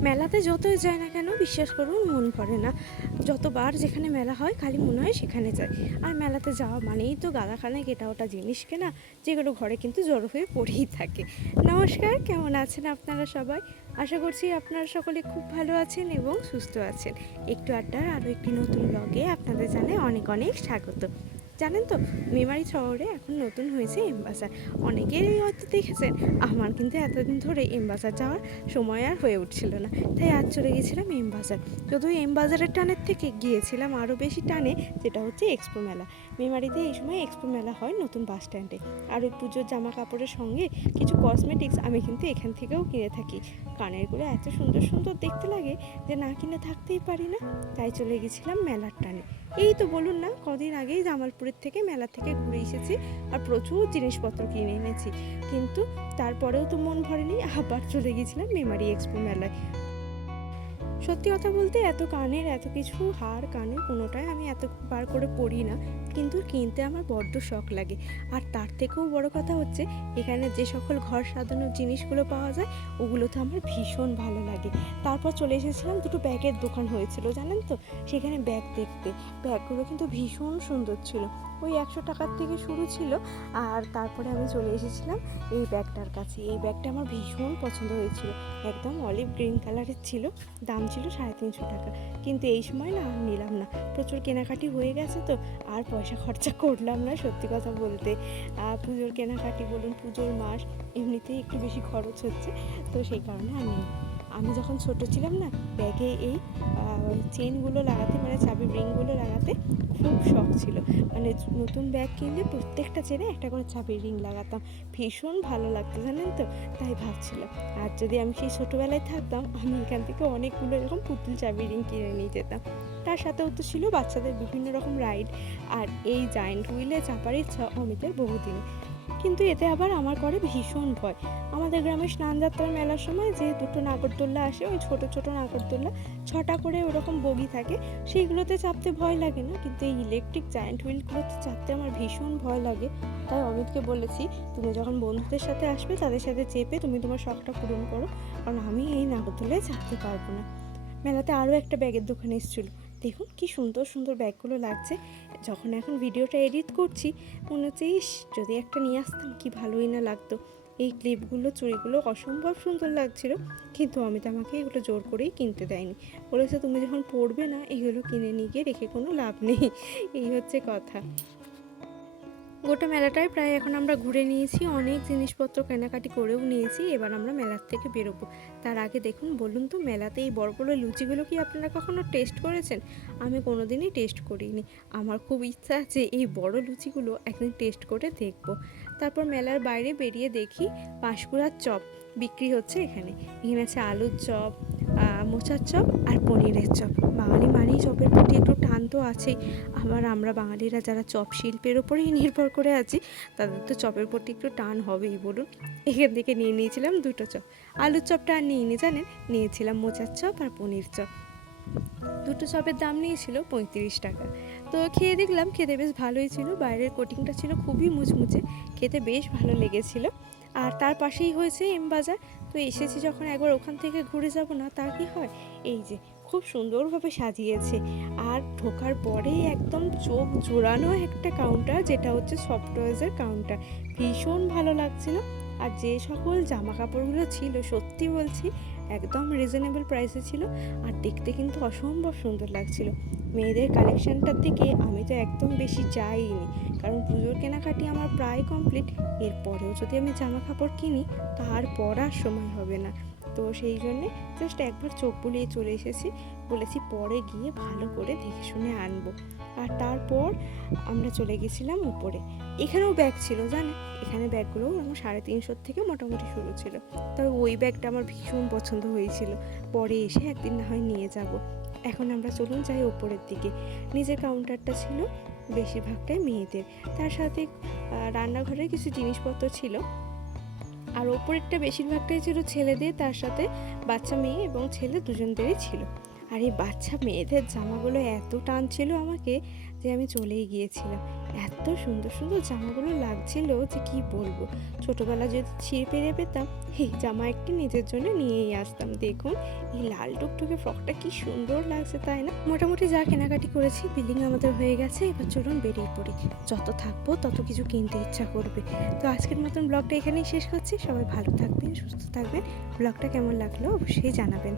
মেলাতে যতই যায় না কেন বিশ্বাস করুন, মন ভরে না। যতবার যেখানে মেলা হয়, খালি মনে হয় সেখানে যায়। আর মেলাতে যাওয়া মানেই তো গাদাখানে এটা ওটা জিনিস কেনা, যেগুলো ঘরে কিন্তু জড়ো হয়ে পড়েই থাকে। নমস্কার, কেমন আছেন আপনারা সবাই? আশা করছি আপনারা সকলে খুব ভালো আছেন এবং সুস্থ আছেন। একটু আড্ডার আরও একটি নতুন ব্লগে আপনাদের জানাই অনেক অনেক স্বাগত। জানেন তো, মেমারি শহরে এখন নতুন হয়েছে এমবাজার অনেকেরই হয়তো দেখেছেন, আমার কিন্তু এতদিন ধরে এমবাজার যাওয়ার সময় আর হয়ে উঠছিল না। তাই আজ চলে গেছিলাম এমবাজার যদিও এমবাজারের টানের থেকে গিয়েছিলাম আরও বেশি টানে, যেটা হচ্ছে এক্সপো মেলা। মেমারিতে এই সময় এক্সপো মেলা হয় নতুন বাস স্ট্যান্ডে। আর ওই পুজোর জামা কাপড়ের সঙ্গে কিছু কসমেটিক্স আমি কিন্তু এখান থেকেও কিনে থাকি। কানেরগুলো এত সুন্দর সুন্দর দেখতে লাগে যে না কিনে থাকতেই পারি না। তাই চলে গেছিলাম মেলার টানে। এই তো বলুন না, কদিন আগেই জামালপুরের থেকে মেলা থেকে ঘুরে এসেছি আর প্রচুর জিনিসপত্র কিনে এনেছি। কিন্তু তারপরেও তো মন ভরেনি, আবার চলে গেছিলাম মেমারি এক্সপো মেলায়। সত্যি কথা বলতে এত কানের, এত কিছু হার কানের কোনোটাই আমি এত বার করে পড়ি না। কিন্তু কিনতে আমার বড্ড শখ লাগে। আর তার থেকেও বড় কথা হচ্ছে, এখানে যে সকল ঘর সাজানোর জিনিসগুলো পাওয়া যায়, ওগুলো তো আমার ভীষণ ভালো লাগে। তারপর চলে এসেছিলাম, দুটো ব্যাগের দোকান হয়েছিল, জানেন তো? সেখানে ব্যাগ দেখতে। ব্যাগগুলো কিন্তু ভীষণ সুন্দর ছিল। ওই একশো টাকার থেকে শুরু ছিল আর তারপরে আমি চলে এসেছিলাম এই ব্যাগটার কাছে। এই ব্যাগটা আমার ভীষণ পছন্দ হয়েছিল। একদম অলিভ গ্রিন কালারের ছিল, দাম ছিল সাড়ে তিনশো টাকা। কিন্তু এই সময় না আমি নিলাম না। প্রচুর কেনাকাটি হয়ে গেছে তো, আর পয়সা খরচা করলাম না সত্যি কথা বলতে। পুজোর কেনাকাটি বলুন, পুজোর মাস এমনিতেই একটু বেশি খরচ হচ্ছে, তো সেই কারণে আমি আমি যখন ছোট ছিলাম না, ব্যাগে এই চেনগুলো লাগাতে মানে চাবি রিংগুলো লাগাতে খুব শখ ছিল। মানে নতুন ব্যাগ কিনলে প্রত্যেকটা চেনে একটা করে চাবির রিং লাগাতাম। ভীষণ ভালো লাগতো, জানেন তো? তাই ভাবছিলাম। আর যদি আমি সেই ছোটোবেলায় থাকতাম, আমি এখান থেকে অনেকগুলো এরকম পুতুল চাবি রিং কিনে নিয়ে যেতাম। তার সাথেও তো ছিল বাচ্চাদের বিভিন্ন রকম রাইড। আর এই জায়েন্ট হুইলে চাপার ইচ্ছা অমিতের বহুদিনে। কিন্তু এতে আবার আমার করে ভীষণ ভয়। আমাদের গ্রামে স্নানযাত্রার মেলার সময় যে দুটো নাগরদোল্লা আসে, ওই ছোট ছোট নাগরদোল্লা, ছটা করে ওরকম বগি থাকে, সেইগুলোতে চাপতে ভয় লাগে না। কিন্তু এই ইলেকট্রিক জায়েন্ট হুইলগুলোতে চাপতে আমার ভীষণ ভয় লাগে। তাই অমিতকে বলেছি, তুমি যখন বন্ধুদের সাথে আসবে, তাদের সাথে চেপে তুমি তোমার শখটা পূরণ করো। কারণ আমি এই নাগরদোল্লায় চাপতে পারব না। মেলাতে আরও একটা ব্যাগের দোকান এসেছিল। দেখুন কি সুন্দর সুন্দর ব্যাগগুলো লাগছে। যখন এখন ভিডিওটা এডিট করছি, মনে হচ্ছে, ইস, যদি একটা নিয়ে আসতাম, কি ভালোই না লাগতো। এই ক্লিপগুলো, চুড়িগুলো অসম্ভব সুন্দর লাগছিল, কিন্তু আমি তো আমাকে এগুলো জোর করেই কিনতে দেয়নি। বলেছে, তুমি যখন পড়বে না, এগুলো কিনে নিয়ে গিয়ে রেখে কোনো লাভ নেই। এই হচ্ছে কথা। গোটা মেলাটাই প্রায় এখন আমরা ঘুরে নিয়েছি, অনেক জিনিসপত্র কেনাকাটি করেও নিয়েছি, এবার আমরা মেলার থেকে বেরোবো। তার আগে দেখুন, বলুন তো মেলাতে এই বড় বড় লুচিগুলো কি আপনারা কখনো টেস্ট করেছেন? আমি কোনো দিনই টেস্ট করিনি। আমার খুব ইচ্ছা আছে এই বড় লুচিগুলো একদিন টেস্ট করে দেখব। তারপর মেলার বাইরে বেরিয়ে দেখি পাঁশকুড়ার চপ বিক্রি হচ্ছে এখানে। এখানে আছে আলুর চপ মোচার চপ আর পনিরের চপ। বাঙালি মানেই চপের প্রতি তো আছেই। আবার আমরা বাঙালিরা যারা চপ শিল্পের ওপরেই নির্ভর করে আছি, তাদের তো চপের প্রতি একটু টান হবেই, বলুন। এখান থেকে নিয়ে নিয়েছিলাম দুটো চপ। আলুর চপটা আর নিইনি, জানেন? নিয়েছিলাম মোচার চপ আর পনির চপ। দুটো চপের দাম নিয়েছিল পঁয়ত্রিশ টাকা। তো খেয়ে দেখলাম, খেতে বেশ ভালোই ছিল। বাইরের কোটিংটা ছিল খুবই মুচমুচে, খেতে বেশ ভালো লেগেছিল। আর তার পাশেই হয়েছে এম বাজার। তো এসেছি যখন একবার ওখান থেকে ঘুরে যাব না, তার কি হয়? এই যে খুব সুন্দরভাবে সাজিয়েছে। আর ঢোকার পরেই একদম চোখ জোড়ানো একটা কাউন্টার যেটা হচ্ছে সফটওয়্যার্সের কাউন্টার ভীষণ ভালো লাগছিল। আর যে সকল জামা কাপড়গুলো ছিল, সত্যি বলছি, একদম রিজনেবল প্রাইসে ছিল। আর দেখতে কিন্তু অসম্ভব সুন্দর লাগছিল। মেয়েদের কালেকশনটার দিকে আমি তো একদম বেশি যাইনি। কারণ পুজোর কেনাকাটি আমার প্রায় কমপ্লিট এরপরেও যদি আমি জামা কাপড় কিনি, তারপর আর সময় হবে না। তো সেই জন্যে জাস্ট একবার চোখ বুলিয়ে চলে এসেছি। বলেছি পরে গিয়ে ভালো করে দেখে শুনে আনব। আর তারপর আমরা চলে গেছিলাম উপরে। এখানেও ব্যাগ ছিল, জানেন? এখানে ব্যাগগুলো আমার সাড়ে তিনশোর থেকে মোটামুটি শুরু ছিল। তবে ওই ব্যাগটা আমার ভীষণ পছন্দ হয়েছিল। পরে এসে একদিন না হয় নিয়ে যাব। এখন আমরা চলুন যাই ওপরের দিকে। নিজের কাউন্টারটা ছিল বেশিরভাগটাই মেয়েদের। তার সাথে রান্নাঘরের কিছু জিনিসপত্র ছিল। আর ওপরেরটা বেশিরভাগটাই ছিল ছেলেদের তার সাথে বাচ্চা মেয়ে এবং ছেলে দুজনদেরই ছিল। আর এই বাচ্চা, মেয়েদের জামাগুলো এত টানছিল আমাকে যে আমি চলেই গিয়েছিলাম। এত সুন্দর সুন্দর জামাগুলো লাগছিল যে কি বলব? ছোটোবেলা যদি ছিঁড়ে পেরে পেতাম, এই জামা একটি নিজের জন্য নিয়েই আসতাম। দেখুন, এই লাল টুকটুকে ফ্রকটা কি সুন্দর লাগছে, তাই না? মোটামুটি যা কেনাকাটি করেছি বিল্ডিং আমাদের হয়ে গেছে। এবার চলুন বেরিয়ে পড়ি। যত থাকব, তত কিছু কিনতে ইচ্ছা করবে। তো আজকের মতন ব্লগটা এখানেই শেষ করছি। সবাই ভালো থাকবেন, সুস্থ থাকবেন। ব্লগটা কেমন লাগল, অবশ্যই জানাবেন।